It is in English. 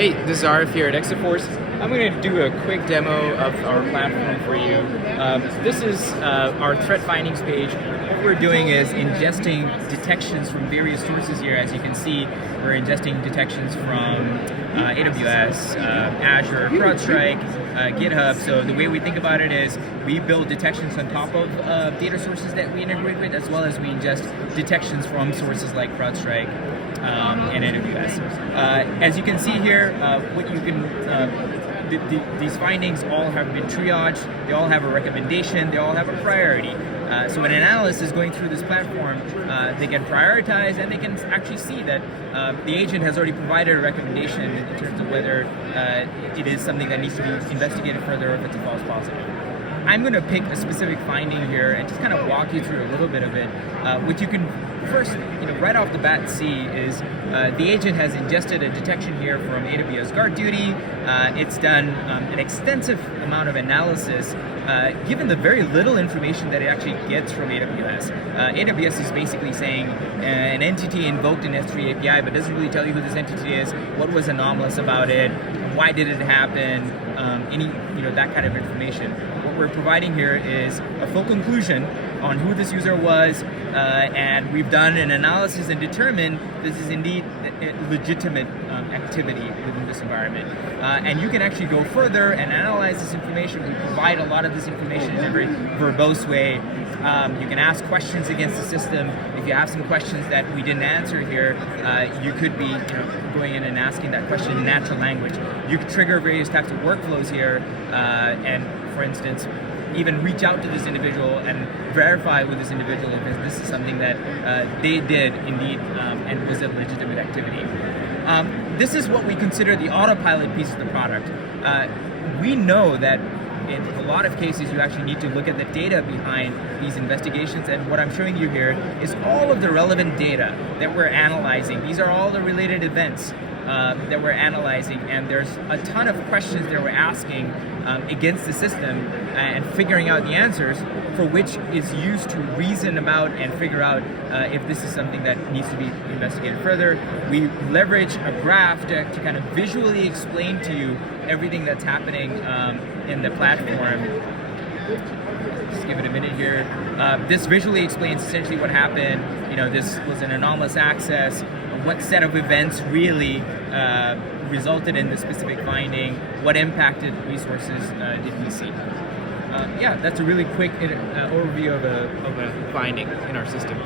Hey, this is Arif here at Exaforce. I'm going to do a quick demo of our platform for you. This is our threat findings page. What we're doing is ingesting detections from various sources here. As you can see, we're ingesting detections from AWS, Azure, CrowdStrike, GitHub. So the way we think about it is we build detections on top of data sources that we integrate with, as well as we ingest detections from sources like CrowdStrike and AWS. As you can see here, what you can these findings all have been triaged, they all have a recommendation, they all have a priority. So when an analyst is going through this platform, they can prioritize and they can actually see that the agent has already provided a recommendation in terms of whether it is something that needs to be investigated further or if it's a false positive. I'm going to pick a specific finding here and just kind of walk you through a little bit of it. What you can first, right off the bat see is the agent has ingested a detection here from AWS Guard Duty. It's done an extensive amount of analysis given the very little information that it actually gets from AWS. AWS is basically saying an entity invoked an S3 API but doesn't really tell you who this entity is, what was anomalous about it, why did it happen, that kind of information. What we're providing here is a full conclusion on who this user was, and we've done an analysis and determined this is indeed a legitimate activity within this environment. And you can actually go further and analyze this information. We provide a lot of this information in a very verbose way. You can ask questions against the system. If you have some questions that we didn't answer here, you could be going in and asking that question in natural language. You could trigger various types of workflows here, and for instance, even reach out to this individual and verify with this individual if this is something that they did indeed and was a legitimate activity. This is what we consider the autopilot piece of the product. We know that in a lot of cases you actually need to look at the data behind these investigations, and what I'm showing you here is all of the relevant data that we're analyzing. These are all the related events that we're analyzing, and there's a ton of questions that we're asking against the system and figuring out the answers, for which is used to reason about and figure out if this is something that needs to be investigated further. We leverage a graph to kind of visually explain to you everything that's happening in the platform. Just give it a minute here. This visually explains essentially what happened. This was an anomalous access. What set of events really resulted in the specific finding? What impacted resources did we see? That's a really quick overview of a finding in our system.